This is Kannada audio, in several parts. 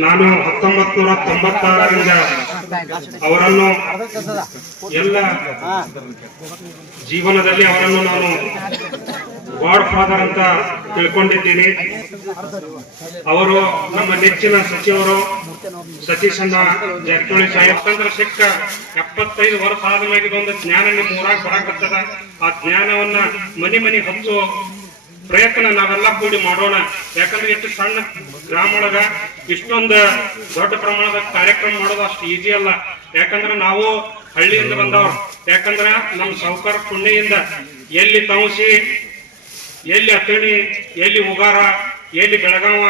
ನಾನು ಹತ್ತೊಂಬತ್ ನೂರ ತೊಂಬತ್ತಾರರಿಂದ ಅವರನ್ನು ಎಲ್ಲ ಜೀವನದಲ್ಲಿ ಅವರನ್ನು ನಾನು ಗಾಡ್ ಫಾದರ್ ಅಂತ ತಿಳ್ಕೊಂಡಿದ್ದೀನಿ. ಅವರು ನಮ್ಮ ನೆಚ್ಚಿನ ಸಚಿವರು ಸತೀಶ್ ಅಣ್ಣ ಜಾರಕಿಹೊಳಿ ಸಾಹೇಬ್. ಚಂದ್ರ ಸಿಕ್ಕ ಎಪ್ಪತ್ತೈದು ವರ್ಷ ಆದ್ಮೇಲೆ ಒಂದು ಜ್ಞಾನ ನಿಮ್ಮ ಊರಾಗ ಆ ಜ್ಞಾನವನ್ನ ಮನಿ ಮನಿ ಹಚ್ಚೋ ಪ್ರಯತ್ನ ನಾವೆಲ್ಲ ಕೂಡಿ ಮಾಡೋಣ. ಯಾಕಂದ್ರೆ ಎಷ್ಟು ಸಣ್ಣ ಗ್ರಾಮ ಒಳಗ ಇಷ್ಟೊಂದು ದೊಡ್ಡ ಪ್ರಮಾಣದ ಕಾರ್ಯಕ್ರಮ ಮಾಡೋದು ಅಷ್ಟು ಈಜಿ ಅಲ್ಲ. ಯಾಕಂದ್ರೆ ನಾವು ಹಳ್ಳಿಯಿಂದ ಬಂದವ್ರು. ಯಾಕಂದ್ರೆ ನಮ್ಮ ಸಾವುಕಾರ ಪುಣ್ಯದಿಂದ ಎಲ್ಲಿ ತೌಸಿ, ಎಲ್ಲಿ ಅತ್ತಣಿ ಎಲ್ಲಿ ಉಗಾರ, ಎಲ್ಲಿ ಬೆಳಗಾವ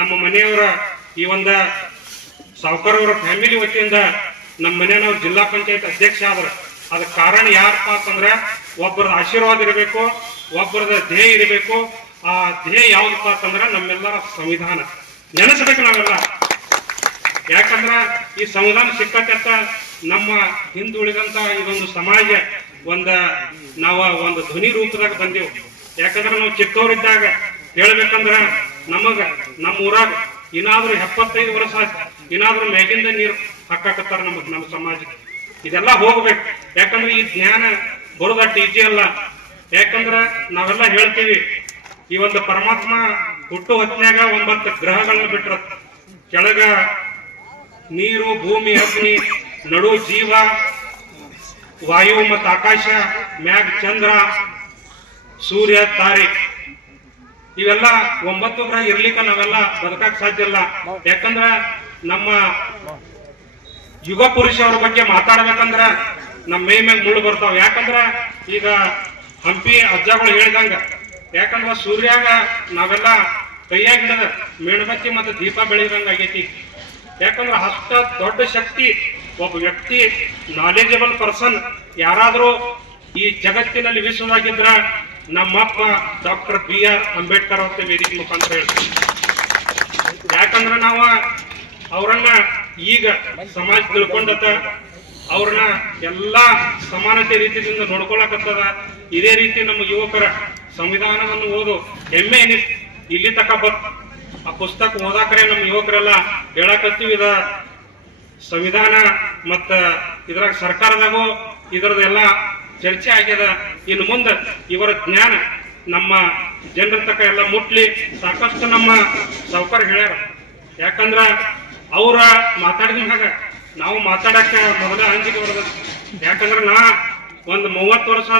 ನಮ್ಮ ಮನೆಯವರ ಈ ಒಂದ ಸಾವುಕಾರ ಅವರ ಫ್ಯಾಮಿಲಿ ವತಿಯಿಂದ ನಮ್ಮ ಮನೆಯವ್ರ ಜಿಲ್ಲಾ ಪಂಚಾಯತ್ ಅಧ್ಯಕ್ಷ ಆದ್ರ ಅದಕ್ಕೆ ಕಾರಣ ಯಾರಪ್ಪ ಅಂತಂದ್ರೆ ಒಬ್ಬರದ ಆಶೀರ್ವಾದ ಇರಬೇಕು, ಒಬ್ಬರದ ಧ್ಯೇಯ ಇರಬೇಕು. ಆ ಧ್ಯೇಯ ಯಾವ್ದಪ್ಪ ಅಂತಂದ್ರೆ ನಮ್ಮೆಲ್ಲರ ಸಂವಿಧಾನ. ನೆನೆಸ್ಬೇಕು ನಾವೆಲ್ಲ. ಯಾಕಂದ್ರ ಈ ಸಂವಿಧಾನ ಸಿಕ್ಕತ್ತ ನಮ್ಮ ಹಿಂದುಳಿದಂತ ಇದೊಂದು ಸಮಾಜ, ಒಂದ ನಾವ ಒಂದು ಧ್ವನಿ ರೂಪದಾಗ ಬಂದೇವು. ಯಾಕಂದ್ರೆ ನಾವು ಚಿಕ್ಕವರಿದ್ದಾಗ ಹೇಳ್ಬೇಕಂದ್ರ ನಮಗ, ನಮ್ಮ ಊರಾಗ ಏನಾದ್ರೂ ಎಪ್ಪತ್ತೈದು ವರ್ಷ ಆಯ್ತು. ಏನಾದ್ರೂ ಮ್ಯಾಗಿಂದ ನೀರು ಹಾಕಾಕತ್ತಾರ ನಮಗ್, ನಮ್ಮ ಸಮಾಜಕ್ಕೆ. ಇದೆಲ್ಲ ಹೋಗ್ಬೇಕು. ಯಾಕಂದ್ರೆ ಈ ಜ್ಞಾನ ಬರುದಟ್ಟು ಈಜಿ ಅಲ್ಲ. ಯಾಕಂದ್ರ ನಾವೆಲ್ಲ ಹೇಳ್ತೀವಿ, ಈ ಒಂದು ಪರಮಾತ್ಮ ಹುಟ್ಟು ಹೊತ್ತಿನಾಗ ಒಂಬತ್ತು ಗ್ರಹಗಳನ್ನ ಬಿಟ್ರ. ಕೆಳಗ ನೀರು, ಭೂಮಿ, ಅಗ್ನಿ, ನಡು ಜೀವ, ವಾಯು ಮತ್ತು ಆಕಾಶ, ಮ್ಯಾಗ್ ಚಂದ್ರ, ಸೂರ್ಯ, ತಾರೆ. ಇವೆಲ್ಲ ಒಂಬತ್ತು ಗ್ರಹ ಇರ್ಲಿಕ್ಕ ನಾವೆಲ್ಲ ಬದುಕಕ್ ಸಾಧ್ಯ ಇಲ್ಲ. ಯಾಕಂದ್ರ ನಮ್ಮ ಯುಗ ಪುರುಷ ಬಗ್ಗೆ ಮಾತಾಡ್ಬೇಕಂದ್ರ ನಮ್ಮ ಮೈ ಮ್ಯಾಗ ಮುಳ್ಳು ಬರ್ತಾವ. ಯಾಕಂದ್ರ ಈಗ ಹಂಪಿ ಅಜ್ಜಗಳು ಹೇಳ್ದಂಗ, ಯಾಕಂದ್ರ ಸೂರ್ಯಾಗ ನಾವೆಲ್ಲ ಕೈಯಾಗ ಹಿಡಿದ ಮೇಣಬತ್ತಿ ಮತ್ತು ದೀಪ ಆಗೈತಿ. ಯಾಕಂದ್ರ ಅಷ್ಟ ದೊಡ್ಡ ಶಕ್ತಿ ಒಬ್ಬ ವ್ಯಕ್ತಿ ನಾಲೆಜಬಲ್ ಪರ್ಸನ್ ಯಾರಾದರೂ ಈ ಜಗತ್ತಿನಲ್ಲಿ ವಿಶ್ವವಾಗಿದ್ರ ನಮ್ಮಪ್ಪ ಡಾಕ್ಟರ್ ಬಿ ಆರ್ ಅಂಬೇಡ್ಕರ್ ಅವ್ರ ವೇದಿಕೆ ಮುಖಾಂತರ ಹೇಳ್ತೀವಿ ಯಾಕಂದ್ರ ನಾವು ಅವರನ್ನ ಈಗ ಸಮಾಜ ತಿಳ್ಕೊಂಡತ ಅವ್ರನ್ನ ಎಲ್ಲಾ ಸಮಾನತೆ ರೀತಿಯಿಂದ ನೋಡ್ಕೊಳಕತ್ತದ. ಇದೇ ರೀತಿ ನಮ್ಮ ಯುವಕರ ಸಂವಿಧಾನವನ್ನು ಓದು. ಹೆಮ್ಮೆ ಎನಿಸ್ ಇಲ್ಲಿ ತಕ ಬತ್ ಆ ಪುಸ್ತಕ ಓದಾಕರೆ ನಮ್ಮ ಯುವಕರೆಲ್ಲ ಹೇಳಕತ್ತೀವಿ ಇದ ಸಂವಿಧಾನ ಮತ್ತ ಇದ್ರಾಗ ಸರ್ಕಾರದಾಗೂ ಇದರದೆಲ್ಲ ಚರ್ಚೆ ಆಗ್ಯದ. ಇನ್ನು ಮುಂದೆ ಇವರ ಜ್ಞಾನ ನಮ್ಮ ಜನರ ತಕ ಎಲ್ಲ ಮುಟ್ಲಿ ಸಾಕಷ್ಟು ನಮ್ಮ ಸಾವುಕಾರ ಹೇಳ್ಯಾರ. ಯಾಕಂದ್ರ ಅವ್ರ ಮಾತಾಡಿದ ಹಾಗ ನಾವು ಮಾತಾಡಕ್ಕ ಮೊದಲ ಅಂಜಿಕೆ ಬರ್ತದೆ. ಯಾಕಂದ್ರೆ ನಾ ಒಂದು ಮೂವತ್ತು ವರ್ಷ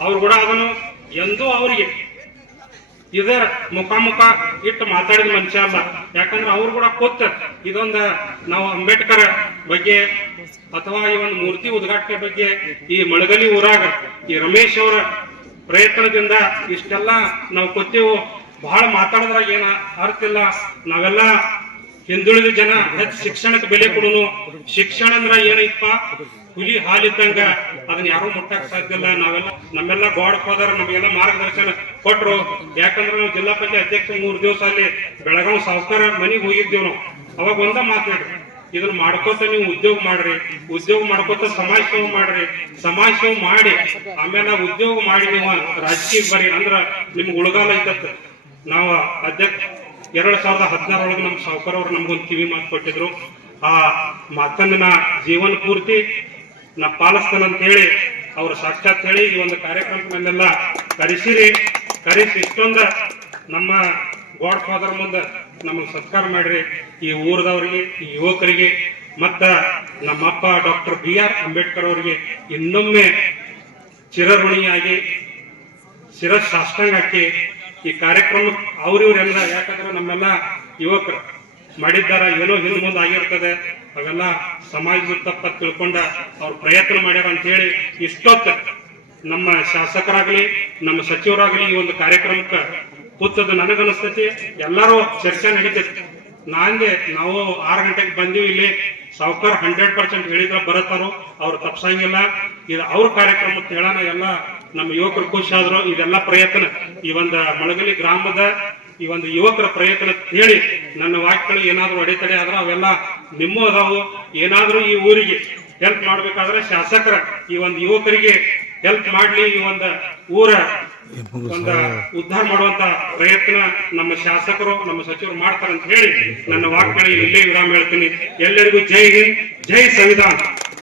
ಅವ್ರು ಕೂಡ ಅದನ್ನು ಎಂದೂ ಅವರಿಗೆ ಇದರ ಮುಖಾಮುಖ ಇಟ್ಟು ಮಾತಾಡಿದ ಮನುಷ್ಯ ಅಲ್ಲ. ಯಾಕಂದ್ರೆ ಅವ್ರು ಕೂಡ ಕೊತ್ತು ಇದೊಂದ ನಾವು ಅಂಬೇಡ್ಕರ್ ಬಗ್ಗೆ ಅಥವಾ ಈ ಒಂದು ಮೂರ್ತಿ ಉದ್ಘಾಟನೆ ಬಗ್ಗೆ ಈ ಮಳಗಲಿ ಊರಾಗ ಈ ರಮೇಶ್ ಅವರ ಪ್ರಯತ್ನದಿಂದ ಇಷ್ಟೆಲ್ಲ ನಾವು ಕೂತೀವು ಬಹಳ ಮಾತಾಡಿದ್ರಾಗ ಏನ ಅರ್ಥ ಇಲ್ಲ. ನಾವೆಲ್ಲ ಹಿಂದುಳಿದ ಜನ ಹೆಚ್ಚು ಶಿಕ್ಷಣಕ್ಕೆ ಬೆಲೆ ಕೊಡೋನು. ಶಿಕ್ಷಣ ಅಂದ್ರ ಏನೈತಪ್ಪ? ಹುಲಿ ಹಾಲಿದ್ದಂಗ ಅದನ್ನ ಯಾರು ಮುಟ್ಟಕ್ ಸಾಧ್ಯ ಇಲ್ಲ. ನಾವೆಲ್ಲ ನಮ್ಮೆಲ್ಲ ಗಾಡ್ ಫಾದರ್, ನಮಗೆಲ್ಲ ಮಾರ್ಗದರ್ಶನ ಕೊಟ್ರು. ಯಾಕಂದ್ರೆ ನಾವು ಜಿಲ್ಲಾ ಪಂಚಾಯತ್ ಅಧ್ಯಕ್ಷ ಮೂರ್ ದಿವಸ ಅಲ್ಲಿ ಬೆಳಗಾವ್ ಸಂಸ್ಕಾರ ಮನೆಗೆ ಹೋಗಿದ್ದೇವ್ ನಾವು. ಅವಾಗ ಒಂದ ಮಾತಾಡ್ರಿ ಇದನ್ನ ಮಾಡ್ಕೋತ ನೀವು ಉದ್ಯೋಗ ಮಾಡ್ರಿ. ಉದ್ಯೋಗ ಮಾಡ್ಕೋತ ಸಮಾಜ ಸೇವೆ ಮಾಡ್ರಿ. ಸಮಾಜ ಸೇವೆ ಮಾಡಿ. ಆಮೇಲೆ ಉದ್ಯೋಗ ಮಾಡಿ ನೀವು ರಾಜಕೀಯ ಬರೀ ಅಂದ್ರ ನಿಮ್ಗೆ ಉಳಗಾಲ ಐತತ್. ನಾವು ಅಧ್ಯಕ್ಷ ಎರಡ್ ಸಾವಿರದ ಹದಿನಾರೊಳಗೆ ನಮ್ಮ ಸಾವುಕಾರ ಅವ್ರು ನಮ್ಗೊಂದು ಕಿವಿ ಮಾತು ಕೊಟ್ಟಿದ್ರು. ಆ ಮಾತನ್ನ ಜೀವನ ಪೂರ್ತಿ ನಾ ಪಾಲಿಸ್ತಾನ ಅಂತ ಹೇಳಿ ಅವ್ರು ಸಾಕ್ಷಾತ್ ಹೇಳಿ ಈ ಒಂದು ಕಾರ್ಯಕ್ರಮದಲ್ಲೆಲ್ಲ ಕರೆಸಿರಿ. ಕರೆಸಿ ಇಷ್ಟೊಂದ ನಮ್ಮ ಗಾಡ್ ಫಾದರ್ ಮುಂದೆ ನಮಗೆ ಸತ್ಕಾರ ಮಾಡ್ರಿ. ಈ ಊರದವರಿಗೆ, ಈ ಯುವಕರಿಗೆ, ಮತ್ತ ನಮ್ಮಪ್ಪ ಡಾಕ್ಟರ್ ಬಿ ಆರ್ ಅಂಬೇಡ್ಕರ್ ಅವರಿಗೆ ಇನ್ನೊಮ್ಮೆ ಚಿರಋಣಿಯಾಗಿ ಶಿರಸ್ ಹಾಕಿ ಈ ಕಾರ್ಯಕ್ರಮ ಅವ್ರಿವ್ರೆಲ್ಲ ಯಾಕಂದ್ರೆ ನಮ್ಮೆಲ್ಲ ಯುವಕರು ಮಾಡಿದ್ದಾರ, ಏನೋ ಹಿಂದ್ ಮುಂದೆ ಆಗಿರ್ತದೆ. ಅವೆಲ್ಲ ಸಮಾಜದ ತಪ್ಪ ತಿಳ್ಕೊಂಡ ಅವ್ರ ಪ್ರಯತ್ನ ಮಾಡ್ಯಾರ ಅಂತ ಹೇಳಿ ಇಷ್ಟೊತ್ತ ನಮ್ಮ ಶಾಸಕರಾಗ್ಲಿ, ನಮ್ಮ ಸಚಿವರಾಗ್ಲಿ ಈ ಒಂದು ಕಾರ್ಯಕ್ರಮಕ್ಕೆ ಕೂತದ್ದು ನನಗನಿಸ್ತೈತಿ ಎಲ್ಲರೂ ಚರ್ಚೆ ನಡೀತೈತಿ. ನಂಗೆ ನಾವು ಆರು ಗಂಟೆಗೆ ಬಂದೀವಿ ಇಲ್ಲಿ. ಸಾವುಕಾರ ಹಂಡ್ರೆಡ್ ಪರ್ಸೆಂಟ್ ಹೇಳಿದ್ರೆ ಬರತ್ತಾರೋ, ಅವ್ರು ತಪ್ಸಂಗಿಲ್ಲ. ಇದು ಅವ್ರ ಕಾರ್ಯಕ್ರಮ ಹೇಳೋಣ ಎಲ್ಲ ನಮ್ಮ ಯುವಕರು ಖುಷಿ ಆದ್ರು ಇದೆಲ್ಲ ಪ್ರಯತ್ನ. ಈ ಒಂದು ಮಳಗಲಿ ಗ್ರಾಮದ ಈ ಒಂದು ಯುವಕರ ಪ್ರಯತ್ನ ಹೇಳಿ ನನ್ನ ವಾಕ್ಯಗಳು ಏನಾದ್ರು ಅಡೆತಡೆ ಆದ್ರೆ ಅವೆಲ್ಲ ನಿಮ್ಮ ಅದಾವು. ಏನಾದ್ರೂ ಈ ಊರಿಗೆ ಹೆಲ್ಪ್ ಮಾಡ್ಬೇಕಾದ್ರೆ ಶಾಸಕರ ಈ ಒಂದು ಯುವಕರಿಗೆ ಹೆಲ್ಪ್ ಮಾಡ್ಲಿ ಈ ಒಂದು ಊರ ಒಂದು ಉದ್ಧಾರ ಮಾಡುವಂತ ಪ್ರಯತ್ನ ನಮ್ಮ ಶಾಸಕರು, ನಮ್ಮ ಸಚಿವರು ಮಾಡ್ತಾರಂತ ಹೇಳಿ ನನ್ನ ವಾಕ್ಯಗಳಿಗೆ ಇಲ್ಲೇ ವಿರಾಮ ಹೇಳ್ತೀನಿ. ಎಲ್ಲರಿಗೂ ಜೈ ಹಿಂದ್, ಜೈ ಸಂವಿಧಾನ.